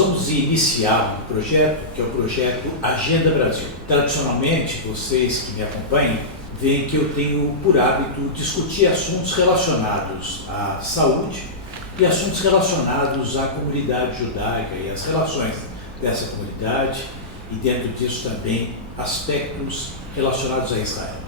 vamos iniciar um projeto, que é o projeto Agenda Brasil. Tradicionalmente, vocês que me acompanham, veem que eu tenho por hábito discutir assuntos relacionados à saúde e assuntos relacionados à comunidade judaica e às relações dessa comunidade, e dentro disso também aspectos relacionados a Israel.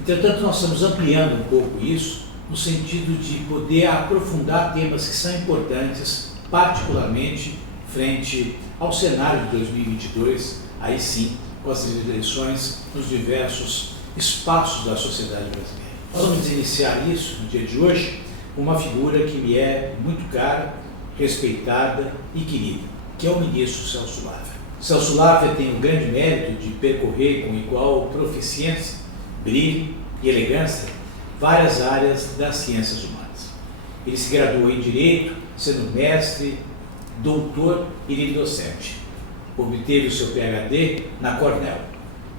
Entretanto, nós estamos ampliando um pouco isso, no sentido de poder aprofundar temas que são importantes, particularmente frente ao cenário de 2022, aí sim, com as eleições nos diversos espaços da sociedade brasileira. Nós vamos iniciar isso no dia de hoje com uma figura que me é muito cara, respeitada e querida, que é o ministro Celso Lavra. Celso Lavra tem o grande mérito de percorrer com igual proficiência, brilho e elegância várias áreas das ciências humanas. Ele se graduou em Direito, sendo mestre, doutor e livre docente. Obteve o seu PhD na Cornell.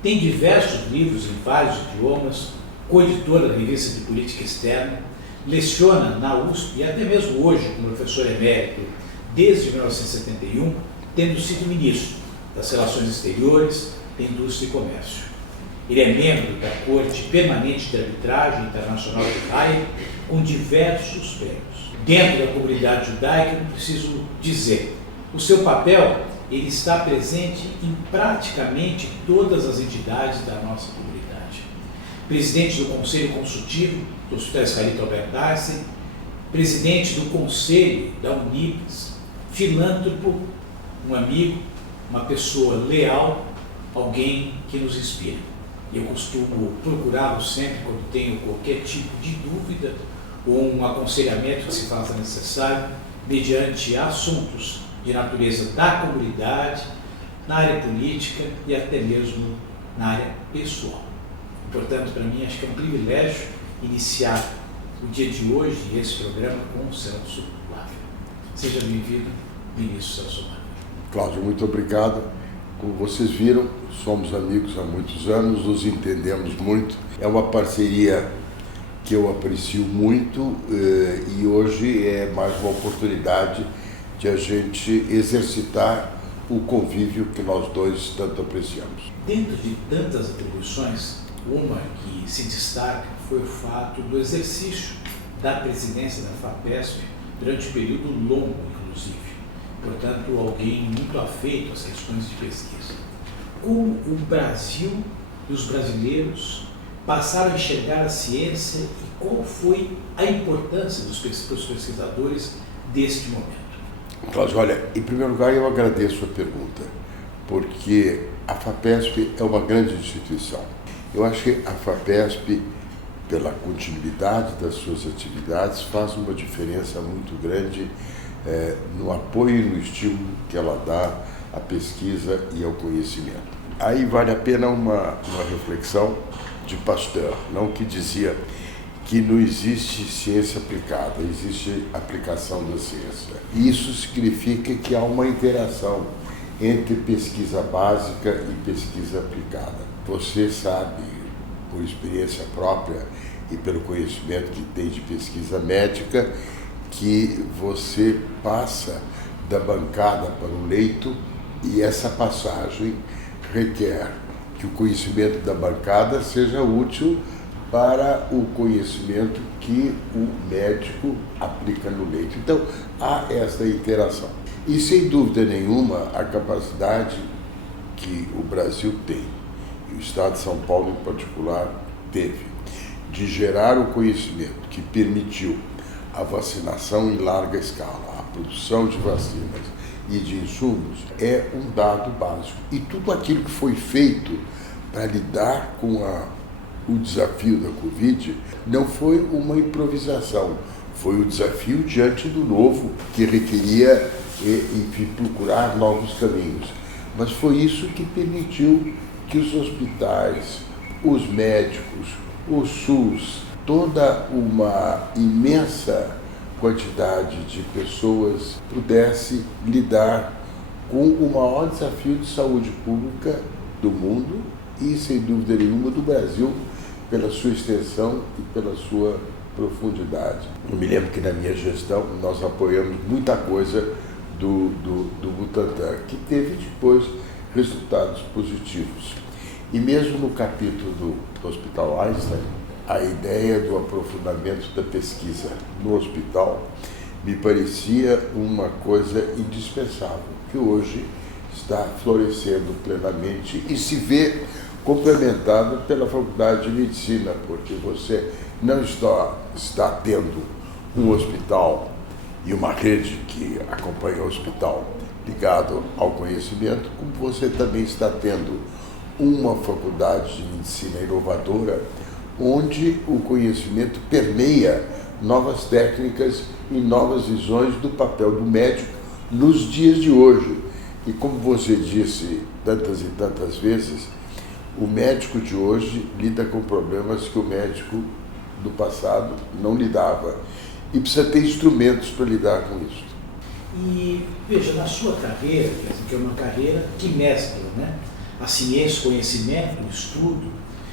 Tem diversos livros em vários idiomas, coeditor da Revista de Política Externa, leciona na USP e até mesmo hoje como professor emérito desde 1971, tendo sido ministro das Relações Exteriores, da Indústria e Comércio. Ele é membro da Corte Permanente de Arbitragem Internacional de Haia, com diversos prêmios. Dentro da comunidade judaica, não preciso dizer, o seu papel ele está presente em praticamente todas as entidades da nossa comunidade. Presidente do Conselho Consultivo do Hospital Israelita Albert Einstein, presidente do Conselho da Unipes, filântropo, um amigo, uma pessoa leal, alguém que nos inspira. Eu costumo procurá-lo sempre quando tenho qualquer tipo de dúvida ou um aconselhamento que se faça necessário, mediante assuntos de natureza da comunidade, na área política e até mesmo na área pessoal. Portanto, para mim, acho que é um privilégio iniciar o dia de hoje e esse programa com o Celso Lavra. Seja bem-vindo, ministro Celso Lavra. Cláudio, muito obrigado. Como vocês viram, somos amigos há muitos anos, nos entendemos muito. É uma parceria que eu aprecio muito e hoje é mais uma oportunidade de a gente exercitar o convívio que nós dois tanto apreciamos. Dentro de tantas atribuições, uma que se destaca foi o fato do exercício da presidência da FAPESP durante um período longo, inclusive. Portanto, alguém muito afeito às questões de pesquisa. Como o Brasil e os brasileiros passaram a enxergar a ciência e qual foi a importância dos pesquisadores deste momento? Cláudio, olha, em primeiro lugar eu agradeço a pergunta, porque a FAPESP é uma grande instituição. Eu acho que a FAPESP, pela continuidade das suas atividades, faz uma diferença muito grande no apoio e no estímulo que ela dá à pesquisa e ao conhecimento. Aí vale a pena uma reflexão de Pasteur, não que dizia que não existe ciência aplicada, existe aplicação da ciência. Isso significa que há uma interação entre pesquisa básica e pesquisa aplicada. Você sabe, por experiência própria e pelo conhecimento que tem de pesquisa médica, que você passa da bancada para o leito e essa passagem requer que o conhecimento da bancada seja útil para o conhecimento que o médico aplica no leito. Então, há essa interação. E, sem dúvida nenhuma, a capacidade que o Brasil tem, e o Estado de São Paulo em particular teve, de gerar o conhecimento que permitiu a vacinação em larga escala, a produção de vacinas e de insumos, é um dado básico. E tudo aquilo que foi feito para lidar com o desafio da Covid não foi uma improvisação, foi o desafio diante do novo, que requeria, enfim, procurar novos caminhos. Mas foi isso que permitiu que os hospitais, os médicos, o SUS, toda uma imensa quantidade de pessoas pudesse lidar com o maior desafio de saúde pública do mundo e, sem dúvida nenhuma, do Brasil, pela sua extensão e pela sua profundidade. Eu me lembro que na minha gestão nós apoiamos muita coisa do Butantan, que teve depois resultados positivos. E mesmo no capítulo do Hospital Einstein, a ideia do aprofundamento da pesquisa no hospital me parecia uma coisa indispensável, que hoje está florescendo plenamente e se vê complementado pela Faculdade de Medicina, porque você não está tendo um hospital e uma rede que acompanha o hospital ligado ao conhecimento, como você também está tendo uma faculdade de medicina inovadora, onde o conhecimento permeia novas técnicas e novas visões do papel do médico nos dias de hoje. E como você disse tantas e tantas vezes, o médico de hoje lida com problemas que o médico do passado não lidava. E precisa ter instrumentos para lidar com isso. E veja, na sua carreira, que é uma carreira que mescla, né, a ciência, o conhecimento, o estudo,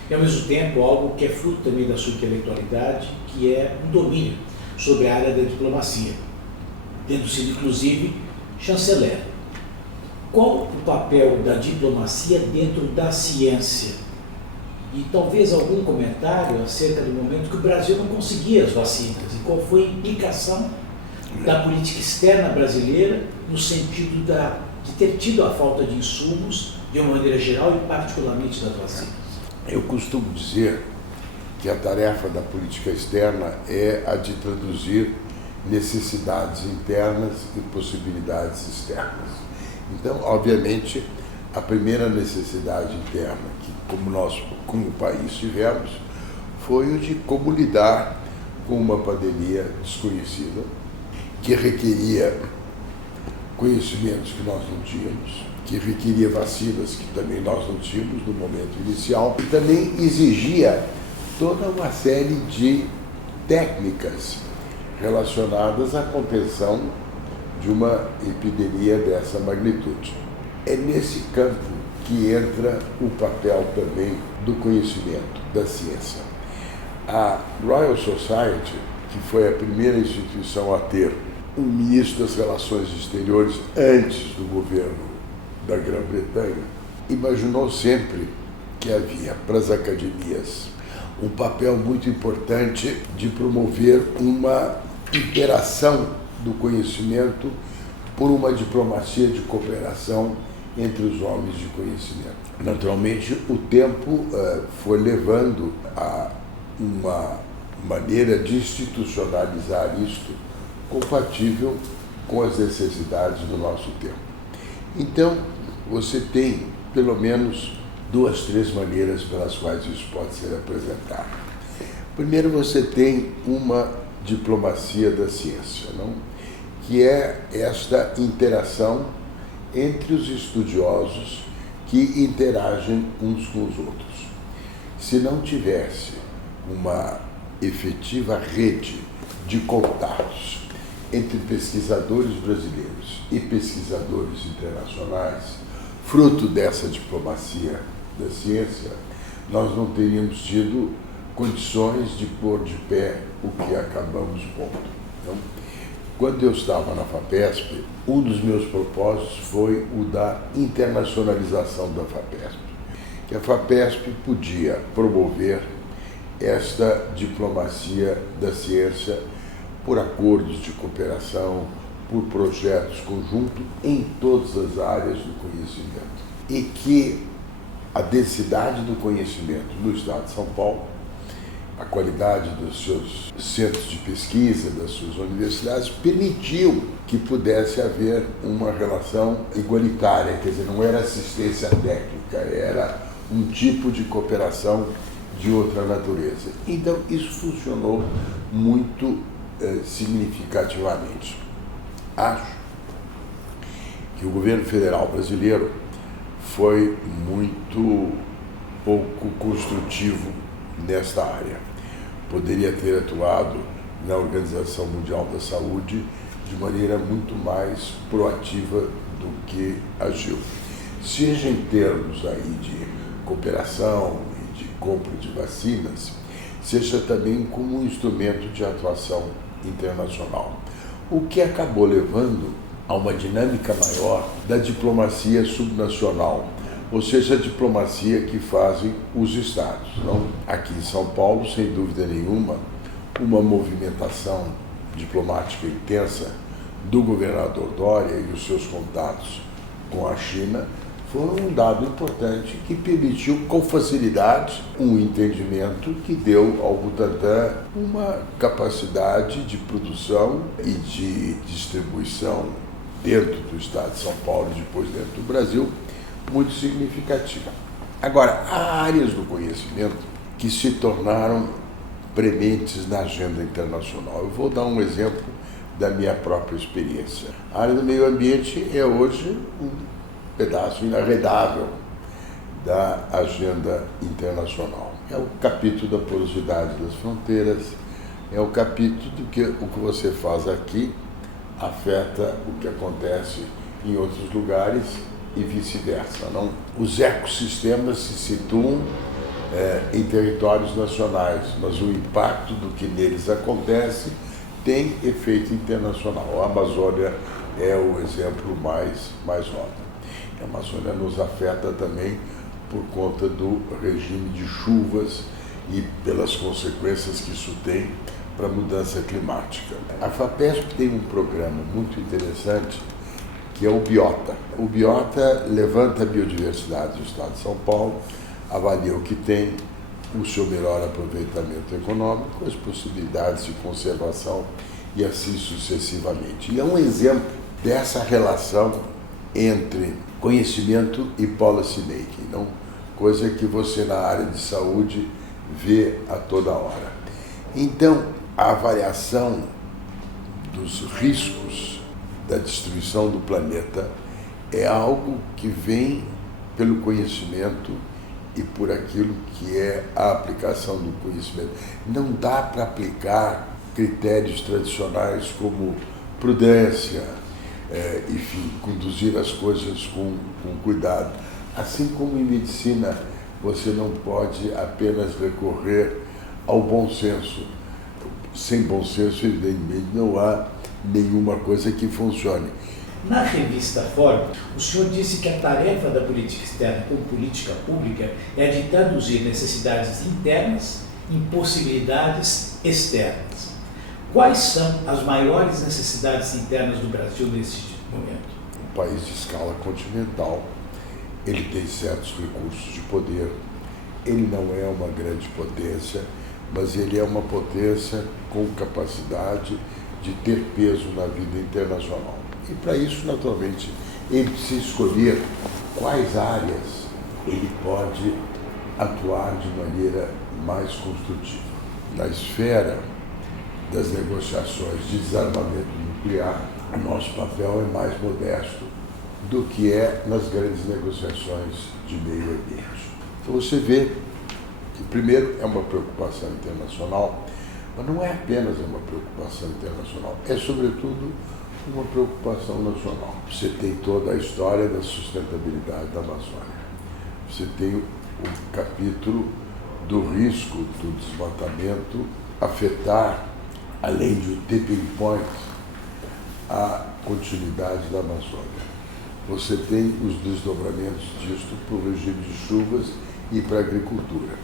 e ao mesmo tempo algo que é fruto também da sua intelectualidade, que é um domínio sobre a área da diplomacia, tendo sido inclusive chanceler. Qual o papel da diplomacia dentro da ciência? E talvez algum comentário acerca do momento que o Brasil não conseguia as vacinas e qual foi a implicação da política externa brasileira no sentido de ter tido a falta de insumos de uma maneira geral e particularmente das vacinas. Eu costumo dizer que a tarefa da política externa é a de traduzir necessidades internas e possibilidades externas. Então, obviamente, a primeira necessidade interna que, como nós, como país, tivemos, foi o de como lidar com uma pandemia desconhecida, que requeria conhecimentos que nós não tínhamos, que requeria vacinas que também nós não tínhamos no momento inicial, e também exigia toda uma série de técnicas relacionadas à contenção de uma epidemia dessa magnitude. É nesse campo que entra o papel também do conhecimento, da ciência. A Royal Society, que foi a primeira instituição a ter um ministro das Relações Exteriores antes do governo da Grã-Bretanha, imaginou sempre que havia para as academias um papel muito importante de promover uma interação do conhecimento por uma diplomacia de cooperação entre os homens de conhecimento. Naturalmente, o tempo foi levando a uma maneira de institucionalizar isto compatível com as necessidades do nosso tempo. Então, você tem pelo menos 2, 3 maneiras pelas quais isso pode ser apresentado. Primeiro, você tem uma diplomacia da ciência, não? Que é esta interação entre os estudiosos que interagem uns com os outros. Se não tivesse uma efetiva rede de contatos entre pesquisadores brasileiros e pesquisadores internacionais, fruto dessa diplomacia da ciência, nós não teríamos tido condições de pôr de pé o que acabamos pondo. Então, quando eu estava na FAPESP, um dos meus propósitos foi o da internacionalização da FAPESP, que a FAPESP podia promover esta diplomacia da ciência por acordos de cooperação, por projetos conjuntos em todas as áreas do conhecimento. E que a densidade do conhecimento no Estado de São Paulo, a qualidade dos seus centros de pesquisa, das suas universidades, permitiu que pudesse haver uma relação igualitária, quer dizer, não era assistência técnica, era um tipo de cooperação de outra natureza. Então, isso funcionou muito significativamente. Acho que o governo federal brasileiro foi muito pouco construtivo nesta área. Poderia ter atuado na Organização Mundial da Saúde de maneira muito mais proativa do que agiu. Seja em termos aí de cooperação e de compra de vacinas, seja também como um instrumento de atuação internacional. O que acabou levando a uma dinâmica maior da diplomacia subnacional, ou seja, a diplomacia que fazem os estados. Não? Aqui em São Paulo, sem dúvida nenhuma, uma movimentação diplomática intensa do governador Dória e os seus contatos com a China foram um dado importante que permitiu com facilidade um entendimento que deu ao Butantan uma capacidade de produção e de distribuição dentro do estado de São Paulo e depois dentro do Brasil muito significativa. Agora, há áreas do conhecimento que se tornaram prementes na agenda internacional. Eu vou dar um exemplo da minha própria experiência. A área do meio ambiente é hoje um pedaço inarredável da agenda internacional. É o capítulo da porosidade das fronteiras, é o capítulo do que o que você faz aqui afeta o que acontece em outros lugares e vice-versa. Não? Os ecossistemas se situam em territórios nacionais, mas o impacto do que neles acontece tem efeito internacional. A Amazônia é o exemplo mais óbvio. A Amazônia nos afeta também por conta do regime de chuvas e pelas consequências que isso tem para a mudança climática. A FAPESP tem um programa muito interessante que é o Biota. O Biota levanta a biodiversidade do estado de São Paulo, avalia o que tem, o seu melhor aproveitamento econômico, as possibilidades de conservação e assim sucessivamente. E é um exemplo dessa relação entre conhecimento e policy making, não? Coisa que você na área de saúde vê a toda hora. Então, a avaliação dos riscos da destruição do planeta é algo que vem pelo conhecimento e por aquilo que é a aplicação do conhecimento. Não dá para aplicar critérios tradicionais como prudência, enfim, conduzir as coisas com cuidado. Assim como em medicina, você não pode apenas recorrer ao bom senso. Sem bom senso, evidentemente, não há nenhuma coisa que funcione. Na revista Fórum, o senhor disse que a tarefa da política externa como política pública é a de traduzir necessidades internas em possibilidades externas. Quais são as maiores necessidades internas do Brasil nesse momento? Um país de escala continental, ele tem certos recursos de poder, ele não é uma grande potência, mas ele é uma potência com capacidade de ter peso na vida internacional. E para isso, naturalmente, ele precisa escolher quais áreas ele pode atuar de maneira mais construtiva. Na esfera das negociações de desarmamento nuclear, o nosso papel é mais modesto do que é nas grandes negociações de meio ambiente. Então você vê que, primeiro, é uma preocupação internacional, mas não é apenas uma preocupação internacional, é, sobretudo, uma preocupação nacional. Você tem toda a história da sustentabilidade da Amazônia. Você tem o capítulo do risco do desmatamento afetar, além de um tipping point, a continuidade da Amazônia. Você tem os desdobramentos disso para o regime de chuvas e para a agricultura.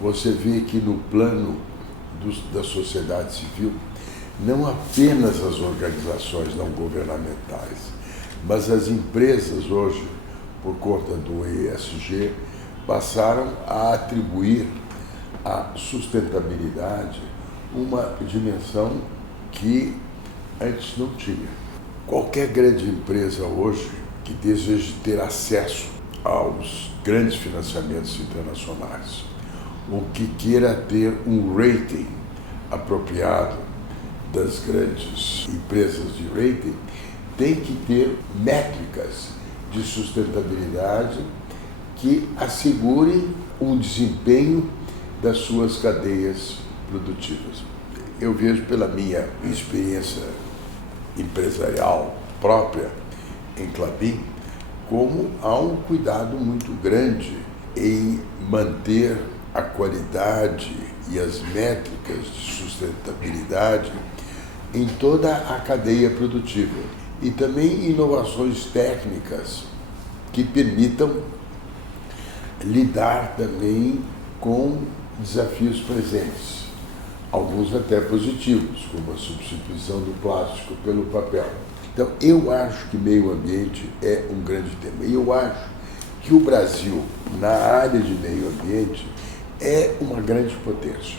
Você vê que no plano da sociedade civil, não apenas as organizações não governamentais, mas as empresas hoje, por conta do ESG, passaram a atribuir à sustentabilidade uma dimensão que antes não tinha. Qualquer grande empresa hoje que deseje ter acesso aos grandes financiamentos internacionais, ou que queira ter um rating apropriado das grandes empresas de rating, tem que ter métricas de sustentabilidade que assegurem um desempenho das suas cadeias produtivas. Eu vejo pela minha experiência empresarial própria em Klabin como há um cuidado muito grande em manter a qualidade e as métricas de sustentabilidade em toda a cadeia produtiva. e também inovações técnicas que permitam lidar também com desafios presentes, alguns até positivos, como a substituição do plástico pelo papel. Então, eu acho que meio ambiente é um grande tema. E eu acho que o Brasil, na área de meio ambiente, é uma grande potência.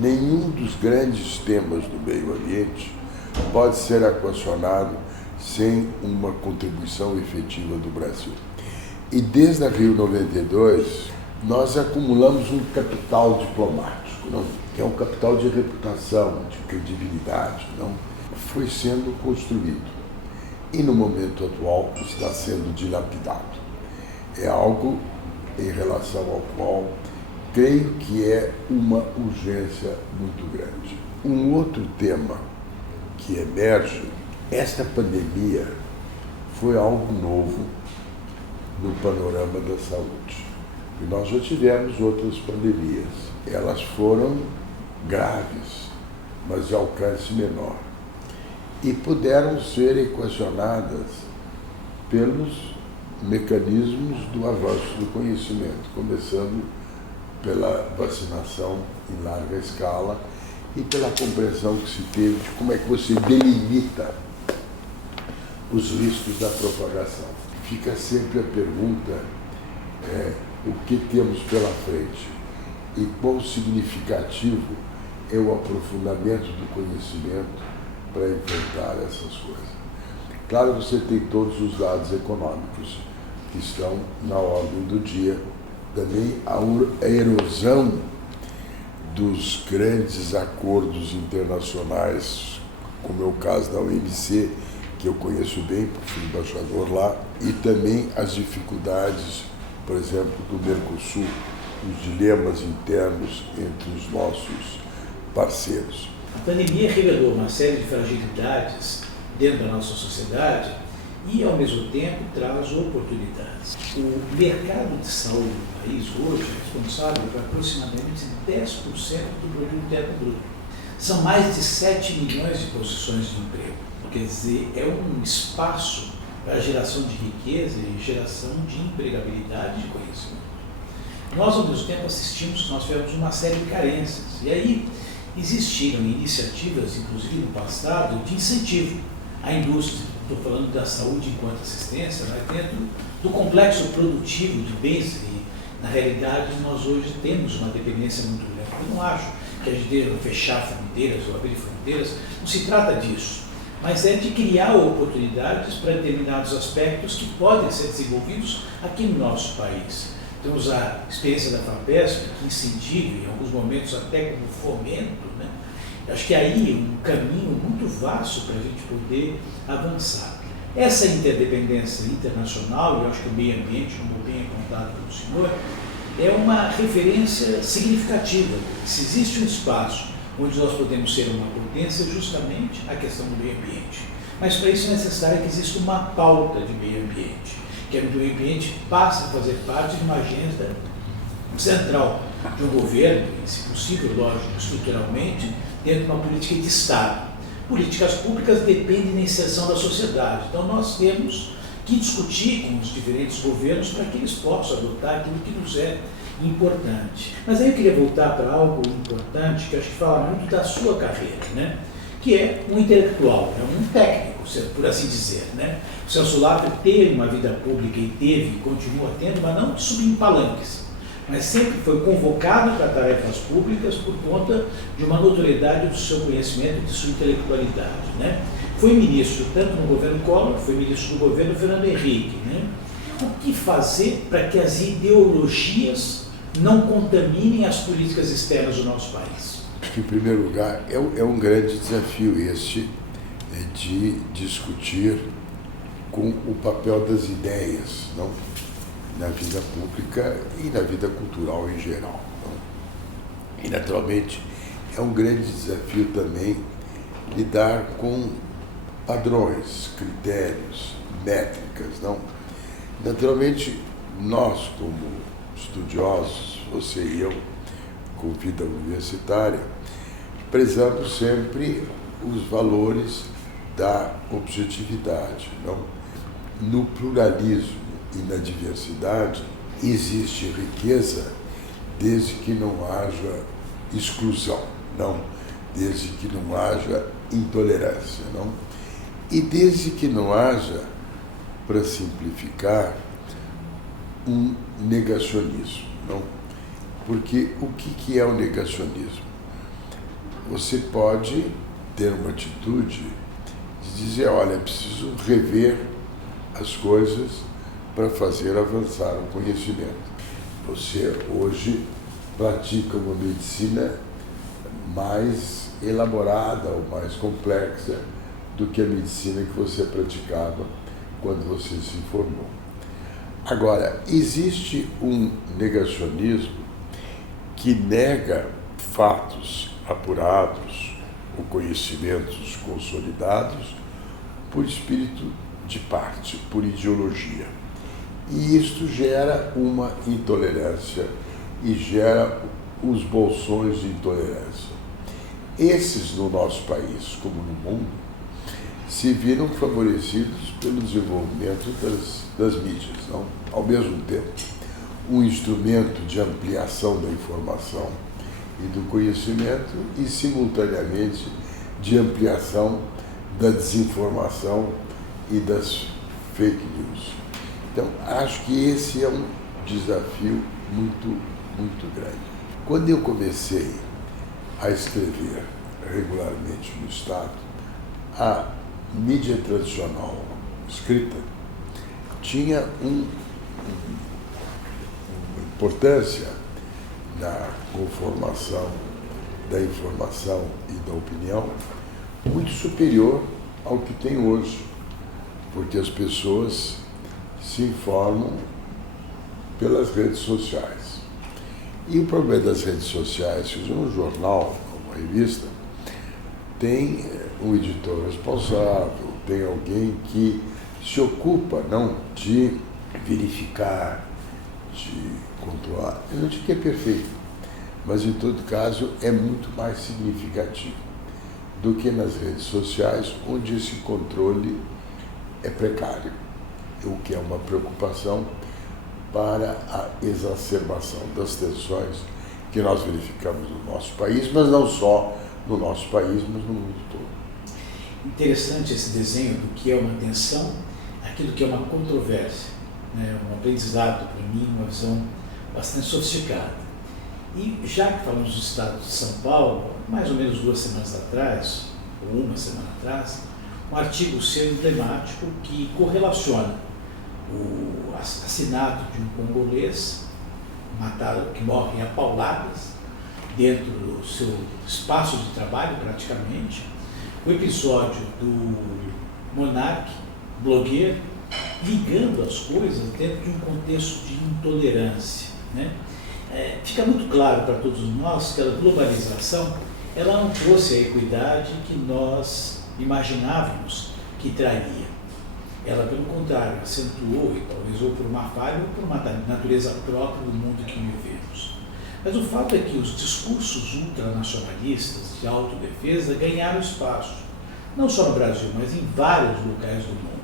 Nenhum dos grandes temas do meio ambiente pode ser equacionado sem uma contribuição efetiva do Brasil. E desde a Rio 92, nós acumulamos um capital diplomático, não? Que é um capital de reputação, de credibilidade, não? Foi sendo construído e no momento atual está sendo dilapidado. É algo em relação ao qual creio que é uma urgência muito grande. Um outro tema que emerge, esta pandemia foi algo novo no panorama da saúde. E nós já tivemos outras pandemias. Elas foram graves, mas de alcance menor. E puderam ser equacionadas pelos mecanismos do avanço do conhecimento, começando pela vacinação em larga escala e pela compreensão que se teve de como é que você delimita os riscos da propagação. Fica sempre a pergunta, o que temos pela frente e quão significativo é o aprofundamento do conhecimento para enfrentar essas coisas. Claro que você tem todos os dados econômicos que estão na ordem do dia, também a erosão dos grandes acordos internacionais, como é o caso da OMC, que eu conheço bem, porque fui embaixador lá, e também as dificuldades, por exemplo, do Mercosul, os dilemas internos entre os nossos parceiros. A pandemia revelou uma série de fragilidades dentro da nossa sociedade e, ao mesmo tempo, traz oportunidades. O mercado de saúde do país hoje é responsável por aproximadamente 10% do produto interno bruto. São mais de 7 milhões de posições de emprego. Quer dizer, é um espaço para a geração de riqueza e geração de empregabilidade e de conhecimento. Nós, ao mesmo tempo, nós tivemos uma série de carências. E aí existiram iniciativas, inclusive no passado, de incentivo à indústria. Estou falando da saúde enquanto assistência, né, dentro do complexo produtivo de bens e, na realidade, nós hoje temos uma dependência muito grande. Eu não acho que a gente deva fechar fronteiras ou abrir fronteiras, não se trata disso, mas é de criar oportunidades para determinados aspectos que podem ser desenvolvidos aqui no nosso país. Temos a experiência da FAPESP, que incentiva, em alguns momentos até como fomento, né? Acho que aí é um caminho muito vasto para a gente poder avançar. Essa interdependência internacional, eu acho que o meio ambiente, como bem apontado pelo senhor, é uma referência significativa. Se existe um espaço onde nós podemos ser uma potência, justamente a questão do meio ambiente. Mas para isso é necessário que exista uma pauta de meio ambiente, que o meio ambiente passe a fazer parte de uma agenda central de um governo, e, se possível, lógico, estruturalmente, dentro de uma política de Estado. Políticas públicas dependem da inserção da sociedade, então nós temos que discutir com os diferentes governos para que eles possam adotar aquilo que nos é importante. Mas aí eu queria voltar para algo importante, que acho que fala muito da sua carreira, né? Que é um intelectual, um técnico, por assim dizer, né? O Celso Laffer teve uma vida pública e teve, e continua tendo, mas não de subir em palanques, mas sempre foi convocado para tarefas públicas por conta de uma notoriedade do seu conhecimento e de sua intelectualidade, né? Foi ministro tanto no governo Collor, foi ministro do governo Fernando Henrique, né? O que fazer para que as ideologias não contaminem as políticas externas do nosso país? Acho que, em primeiro lugar, é um grande desafio este de discutir com o papel das ideias, não? Na vida pública e na vida cultural em geral. Não? E, naturalmente, é um grande desafio também lidar com padrões, critérios, métricas. Não? Naturalmente, nós, como estudiosos, você e eu, com vida universitária, prezamos sempre os valores da objetividade. Não? No pluralismo e na diversidade existe riqueza desde que não haja exclusão, não? Desde que não haja intolerância, não? E desde que não haja, para simplificar, um negacionismo, não? Porque o que é o negacionismo? Você pode ter uma atitude de dizer, olha, preciso rever as coisas para fazer avançar o conhecimento. Você hoje pratica uma medicina mais elaborada ou mais complexa do que a medicina que você praticava quando você se formou. Agora, existe um negacionismo que nega fatos apurados ou conhecimentos consolidados por espírito de parte, por ideologia. E isto gera uma intolerância e gera os bolsões de intolerância. Esses, no nosso país, como no mundo, se viram favorecidos pelo desenvolvimento das mídias, não? Ao mesmo tempo, um instrumento de ampliação da informação e do conhecimento e, simultaneamente, de ampliação da desinformação e das fake news. Então, acho que esse é um desafio muito, muito grande. Quando eu comecei a escrever regularmente no Estado, a mídia tradicional escrita tinha uma importância na conformação da informação e da opinião muito superior ao que tem hoje, porque as pessoas se informam pelas redes sociais. E o problema das redes sociais, se um jornal, uma revista, tem um editor responsável, tem alguém que se ocupa, não, de verificar, de controlar. Eu não digo que é perfeito, mas em todo caso é muito mais significativo do que nas redes sociais, onde esse controle é precário, o que é uma preocupação para a exacerbação das tensões que nós verificamos no nosso país, mas não só no nosso país, mas no mundo todo. Interessante esse desenho do que é uma tensão, aquilo que é uma controvérsia, né? Um aprendizado, para mim, uma visão bastante sofisticada. E já que falamos do estado de São Paulo, mais ou menos 2 semanas atrás, ou 1 semana atrás, um artigo seu emblemático que correlaciona o assassinato de um congolês, que morre a pauladas dentro do seu espaço de trabalho, praticamente, o episódio do monarca, blogueiro, ligando as coisas dentro de um contexto de intolerância, né? Fica muito claro para todos nós que a globalização ela não trouxe a equidade que nós imaginávamos que traria. Ela, pelo contrário, acentuou, e talvez ou por uma falha ou por uma natureza própria do mundo que vivemos. Mas o fato é que os discursos ultranacionalistas de autodefesa ganharam espaço, não só no Brasil, mas em vários locais do mundo.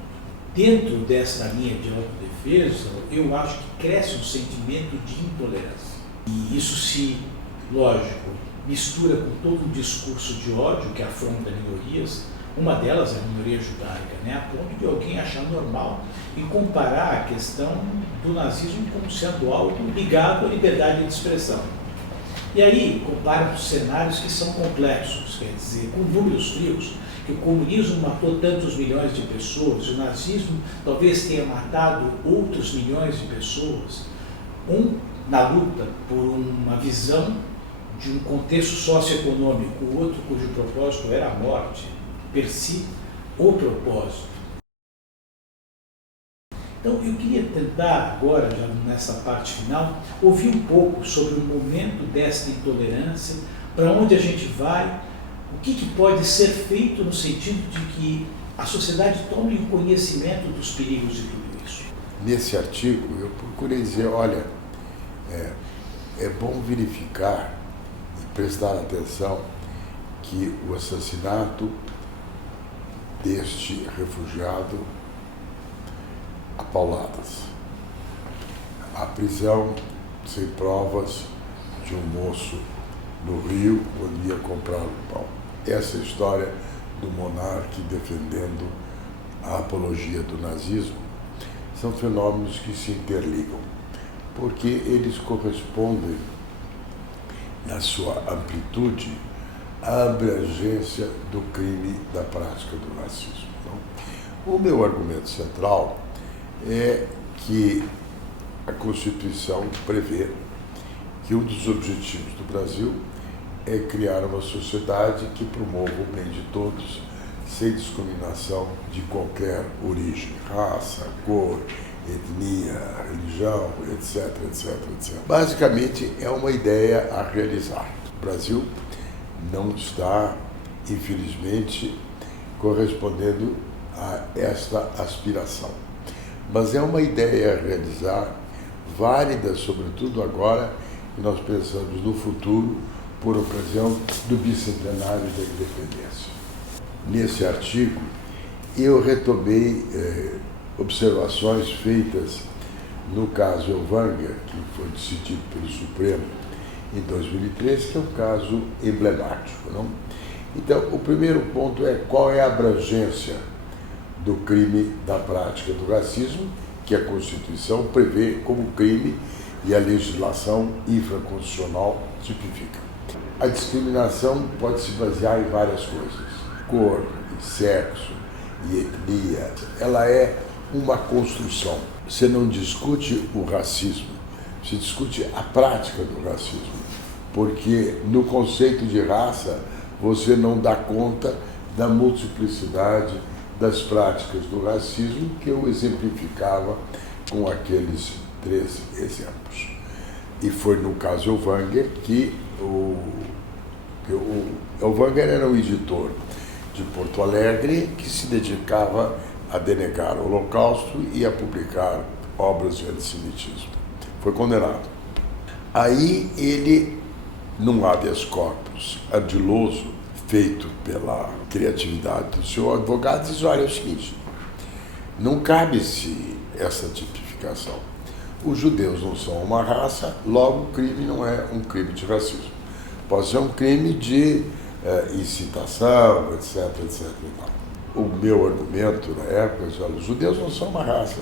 Dentro dessa linha de autodefesa, eu acho que cresce um sentimento de intolerância. E isso se, lógico, mistura com todo um discurso de ódio que afronta minorias. Uma delas é a minoria judaica, né? A ponto de alguém achar normal e comparar a questão do nazismo como sendo algo ligado à liberdade de expressão. E aí compara os cenários que são complexos, quer dizer, com números frios, que o comunismo matou tantos milhões de pessoas, o nazismo talvez tenha matado outros milhões de pessoas, na luta por uma visão de um contexto socioeconômico, o outro cujo propósito era a morte, per si, o propósito. Então, eu queria tentar agora, já nessa parte final, ouvir um pouco sobre o momento desta intolerância, para onde a gente vai, o que pode ser feito no sentido de que a sociedade tome conhecimento dos perigos de tudo isso. Nesse artigo, eu procurei dizer, olha, é bom verificar e prestar atenção que o assassinato deste refugiado a pauladas. A prisão sem provas de um moço no Rio quando ia comprar o pão. Essa é a história do monarca defendendo a apologia do nazismo. São fenômenos que se interligam, porque eles correspondem, na sua amplitude, à abrangência do crime da prática do racismo. Então, o meu argumento central é que a Constituição prevê que um dos objetivos do Brasil é criar uma sociedade que promova o bem de todos, sem discriminação de qualquer origem, raça, cor, etnia, religião, etc, etc, etc. Basicamente, é uma ideia a realizar. O Brasil não está, infelizmente, correspondendo a esta aspiração. Mas é uma ideia a realizar, válida, sobretudo agora que nós pensamos no futuro, por ocasião do bicentenário da independência. Nesse artigo, eu retomei observações feitas no caso Elvanger, que foi decidido pelo Supremo em 2003, que é um caso emblemático, não? Então, o primeiro ponto é qual é a abrangência do crime da prática do racismo, que a Constituição prevê como crime e a legislação infraconstitucional tipifica. A discriminação pode se basear em várias coisas: cor, sexo e etnia. Ela é uma construção. Você não discute o racismo, você discute a prática do racismo, porque no conceito de raça você não dá conta da multiplicidade das práticas do racismo que eu exemplificava com aqueles 3 exemplos. E foi no caso Elvanger que o Elvanger era um editor de Porto Alegre que se dedicava a denegar o Holocausto e a publicar obras de antissemitismo. Foi condenado. Aí ele, num habeas corpus ardiloso, feito pela criatividade do seu advogado, diz: olha, é o seguinte, não cabe-se essa tipificação. Os judeus não são uma raça, logo o crime não é um crime de racismo. Pode ser um crime de incitação, etc, etc. O meu argumento na época é: olha, os judeus não são uma raça,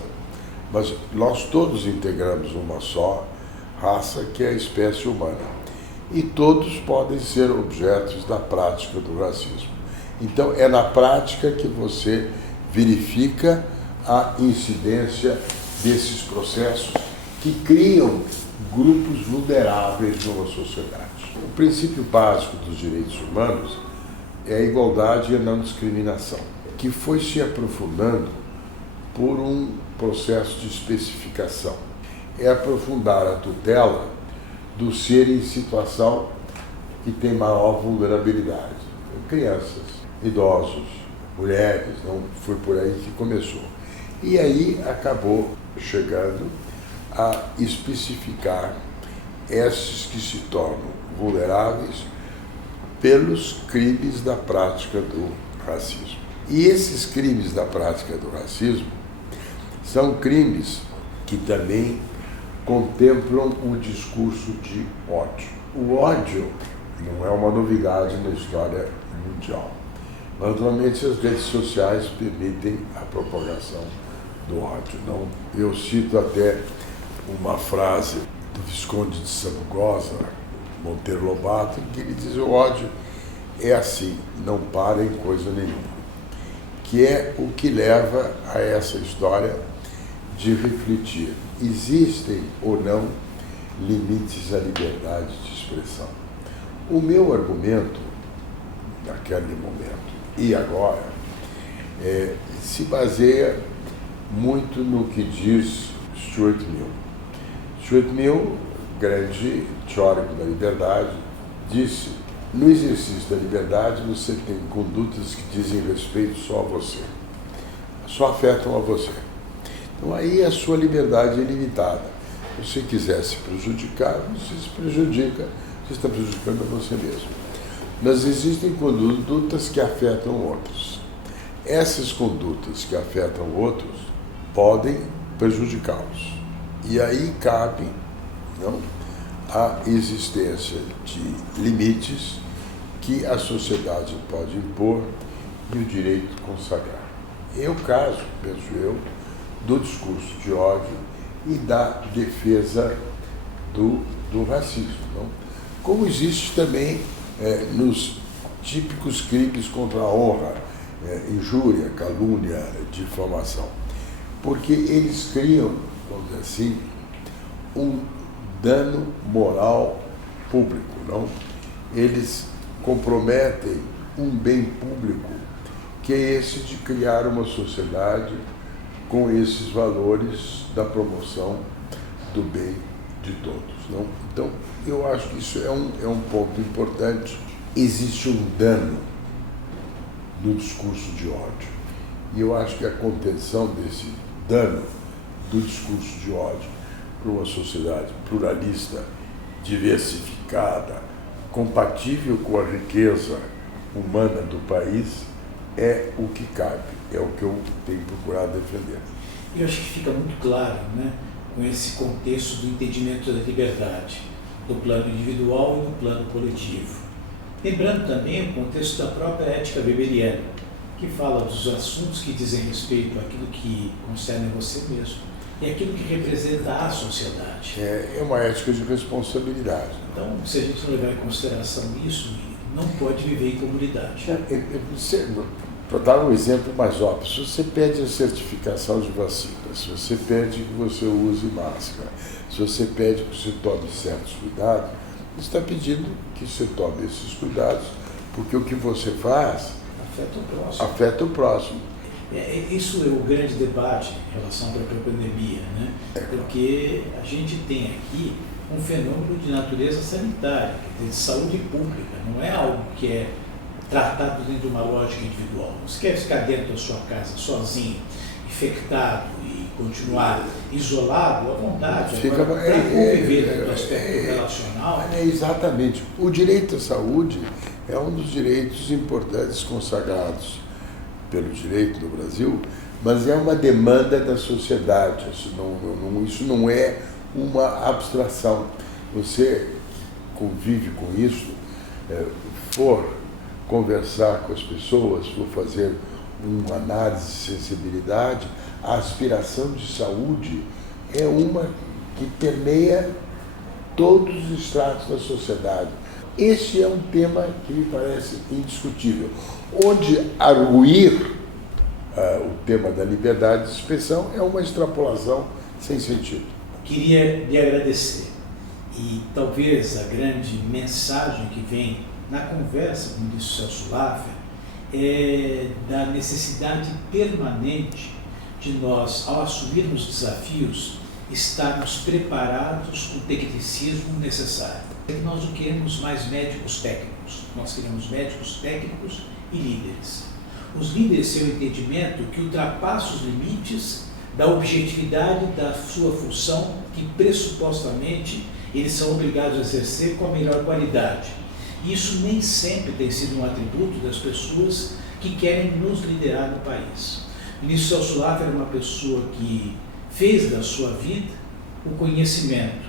mas nós todos integramos uma só raça, que é a espécie humana. E todos podem ser objetos da prática do racismo. Então, é na prática que você verifica a incidência desses processos que criam grupos vulneráveis numa sociedade. O princípio básico dos direitos humanos é a igualdade e a não discriminação, que foi se aprofundando por um processo de especificação. É aprofundar a tutela do ser em situação que tem maior vulnerabilidade. Crianças, idosos, mulheres, não foi por aí que começou. E aí acabou chegando a especificar esses que se tornam vulneráveis pelos crimes da prática do racismo. E esses crimes da prática do racismo são crimes que também contemplam o discurso de ódio. O ódio não é uma novidade na história mundial. Naturalmente, as redes sociais permitem a propagação do ódio. Não, eu cito até uma frase do Visconde de Sabugosa, Monteiro Lobato, em que ele diz: o ódio é assim, não para em coisa nenhuma. Que é o que leva a essa história de refletir: existem ou não limites à liberdade de expressão? O meu argumento, naquele momento e agora, se baseia muito no que diz Stuart Mill. Stuart Mill, grande teórico da liberdade, disse: no exercício da liberdade você tem condutas que dizem respeito só a você, só afetam a você. Então aí a sua liberdade é limitada. Se você quiser se prejudicar, você se prejudica, você está prejudicando a você mesmo. Mas existem condutas que afetam outros. essas condutas que afetam outros podem prejudicá-los. E aí cabe, não, a existência de limites que a sociedade pode impor e o direito consagrar. É o caso, penso eu, do discurso de ódio e da defesa do racismo. Não? Como existe também nos típicos crimes contra a honra, injúria, calúnia, difamação. Porque eles criam, vamos dizer assim, um dano moral público. Não? Eles comprometem um bem público, que é esse de criar uma sociedade com esses valores da promoção do bem de todos. Não? Então, eu acho que isso é um ponto importante. Existe um dano no discurso de ódio. E eu acho que a contenção desse dano do discurso de ódio para uma sociedade pluralista, diversificada, compatível com a riqueza humana do país, é o que cabe, é o que eu tenho procurado defender. Eu acho que fica muito claro, né, com esse contexto do entendimento da liberdade, do plano individual e do plano coletivo. Lembrando também o contexto da própria ética weberiana, que fala dos assuntos que dizem respeito àquilo que concerne a você mesmo e aquilo que representa a sociedade. É uma ética de responsabilidade. Então, se a gente não levar em consideração isso, não pode viver em comunidade. Para dar um exemplo mais óbvio, se você pede a certificação de vacina, se você pede que você use máscara, se você pede que você tome certos cuidados, você está pedindo que você tome esses cuidados, porque o que você faz afeta o próximo. Isso é o grande debate em relação à própria pandemia, né? Porque a gente tem aqui um fenômeno de natureza sanitária, de saúde pública, não é algo que é tratado dentro de uma lógica individual. Você quer ficar dentro da sua casa sozinho, infectado e continuar isolado, à vontade, para conviver dentro do aspecto relacional. Exatamente. O direito à saúde é um dos direitos importantes consagrados pelo direito no Brasil, mas é uma demanda da sociedade. Isso não é uma abstração. Você convive com isso, for conversar com as pessoas, for fazer uma análise de sensibilidade, a aspiração de saúde é uma que permeia todos os estratos da sociedade. Esse é um tema que me parece indiscutível. Onde arguir o tema da liberdade de expressão é uma extrapolação sem sentido. Queria lhe agradecer. E talvez a grande mensagem que vem na conversa com o ministro Celso Laffer é da necessidade permanente de nós, ao assumirmos desafios, estarmos preparados com o tecnicismo necessário. Nós não queremos mais médicos técnicos, nós queremos médicos técnicos e líderes. Os líderes têm o entendimento que ultrapassa os limites da objetividade da sua função, que pressupostamente eles são obrigados a exercer com a melhor qualidade. Isso nem sempre tem sido um atributo das pessoas que querem nos liderar no país. O ministro Celso Laffer é uma pessoa que fez da sua vida o conhecimento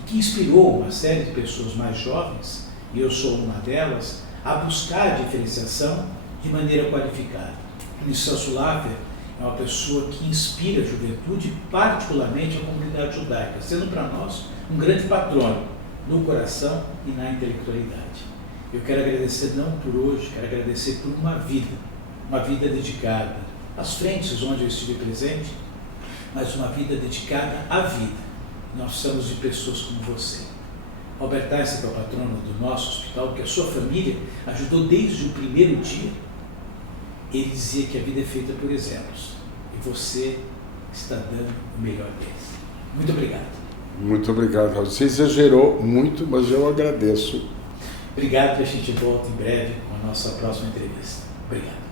e que inspirou uma série de pessoas mais jovens, e eu sou uma delas, a buscar a diferenciação de maneira qualificada. O ministro Celso Laffer é uma pessoa que inspira a juventude, particularmente a comunidade judaica, sendo para nós um grande patrono no coração e na intelectualidade. Eu quero agradecer não por hoje, quero agradecer por uma vida dedicada às frentes onde eu estive presente, mas uma vida dedicada à vida. Nós precisamos de pessoas como você. Albert Einstein, que é o patrono do nosso hospital, que a sua família ajudou desde o primeiro dia, ele dizia que a vida é feita por exemplos. E você está dando o melhor deles. Muito obrigado. Muito obrigado. Você exagerou muito, mas eu agradeço. Obrigado, e a gente volta em breve com a nossa próxima entrevista. Obrigado.